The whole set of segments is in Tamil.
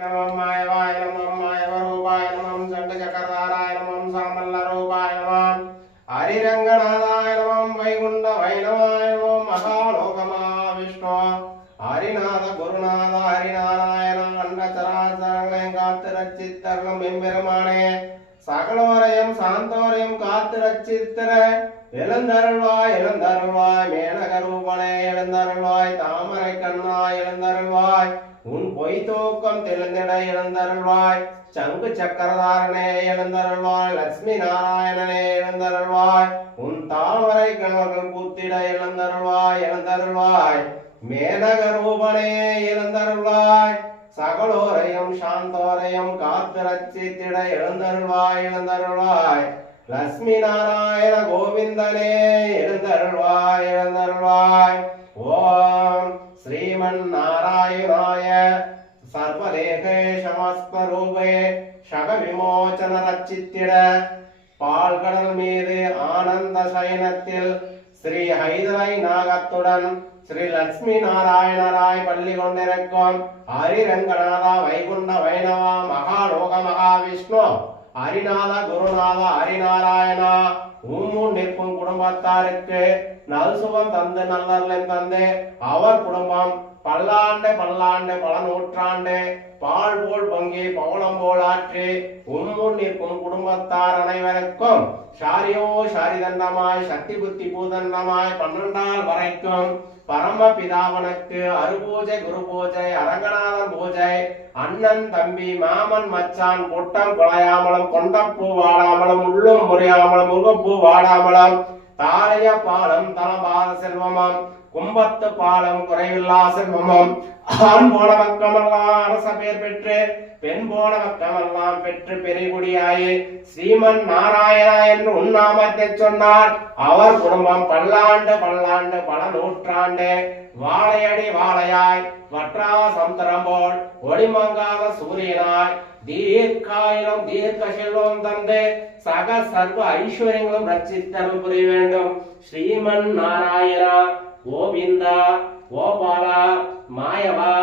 नमः मायवाय नमः मायवरूपाय नमः चंडचक्रधाराय नमः सामल्लरूपाय नमः हरिरंगनाथाय नमः वैकुंठ वैणवाय नमः महालोकमहाविष्णु हरिनाथ गुरुनाथ हरिनारायण अण्डचराचरங்களை காத்து ரட்சித்தருளும் எம்பெருமானே சகலவரையும் சாந்தோரையும் காத்து ரட்சித்திர எழுந்தருள்வாய் எழுந்தருள்வாய் மேனகரூபனே எழுந்தருள்வாய் தாமரை கண்ணா எழுந்தருள்வாய் உன் பொய் தூக்கம் தெளிந்திட எழுந்தருள்வாய் சங்கு சக்கரதாரனே எழுந்தருள்வாய் லட்சுமி நாராயணனே எழுந்தருள்வாய் உன் தாமரை கண்கள் பூத்திட எழுந்தருள்வாய் எழுந்தருள்வாய் மேனகரூபனே எழுந்தருள்வாய் சகலோரையும் சாந்தோரையும் காத்து ரட்சித்திட எழுந்தருள்வாய் எழுந்தருள்வாய் லட்சுமி நாராயண கோவிந்தனே எழுந்தருள்வாய் எழுந்தருள்வாய் ஓம் श्रीमन् नारायणाय सर्वदेहेशमस्वरूपे शग विमोचन रचित्तिड பால்கடல் மீது ஆனந்த சயனத்தில் ஸ்ரீ ஹைதரை நாகத்துடன் ஸ்ரீ லட்சுமி நாராயணராய் பள்ளி கொண்டிருக்கும் ஹரிரங்கநாதா வைகுண்ட வைணவா மகாலோக மகாவிஷ்ணு ஹரிநாத குருநாத ஹரிநாராயணா உம்முன் நிற்கும் குடும்பத்தாருக்கு நல் சுகம் தந்து நல்லர்களின் தந்து அவர் குடும்பம் பல்லாண்டு பல்லாண்டு பல நூற்றாண்டு பால் போல் பொங்கி பவளம் போல் ஆற்றி உம்முன் நிற்கும் குடும்பத்தார் அனைவருக்கும் ஷாரியோ ஷாரிதண்டமாய் சக்தி புத்தி பூதண்டமாய் 12 வரைக்கும் பரம பிதாவனுக்கு அருபூஜை குரு பூஜை அரங்கநாதன் பூஜை அண்ணன் தம்பி மாமன் மச்சான் கொட்டம் குலையாமலம் கொண்டப்பூ வாடாமலம் உள்ளும் முறையாமலம் முகப்பூ வாடாமலம் தாரைய பாலம் தலபாத செல்வமம் கும்பத்து பாலம் குறைவில்லா செல்வமம் ஆண் போன பக்கமெல்லாம் அரச பேர் பெற்று பெண் போன பக்கமெல்லாம் பெற்று பெருகுடியாயி ஸ்ரீமன் நாராயணா என்று உன்னாமத்தை சொன்னார். அவர் குடும்பம் பல்லாண்டு பல்லாண்டு பல நூற்றாண்டு வாழையடி வாழையாய் வற்றா சமுத்திரம் போல் ஒளிமங்காத சூரியனாய் தீர்க்காயிரம் தீர்க்க செல்வம் தந்து சக சர்வ ஐஸ்வர்யங்களும் ரட்சித்தருள் புரிய வேண்டும். ஸ்ரீமன் நாராயணா கோவிந்தா கோபாலா மாயவா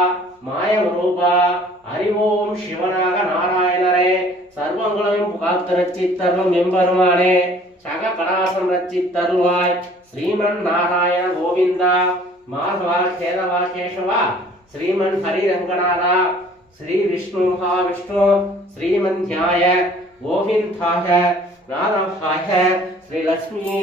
மாயவரூபா அறிவோம் சிவனாக நாராயணரே சர்வங்களையும் காத்து ரட்சித்தருளும் எம்பெருமானே சக கடாசம் ரட்சித்தருள்வாய். ஸ்ரீமன் நாராயண கோவிந்தா மாதவா கேதவா கேசவா ஸ்ரீமன் ஹரிரங்கநாதா श्री विष्णु महाविष्णु श्रीमन्ध्याय गोविंदाय नारायणाय श्री लक्ष्मी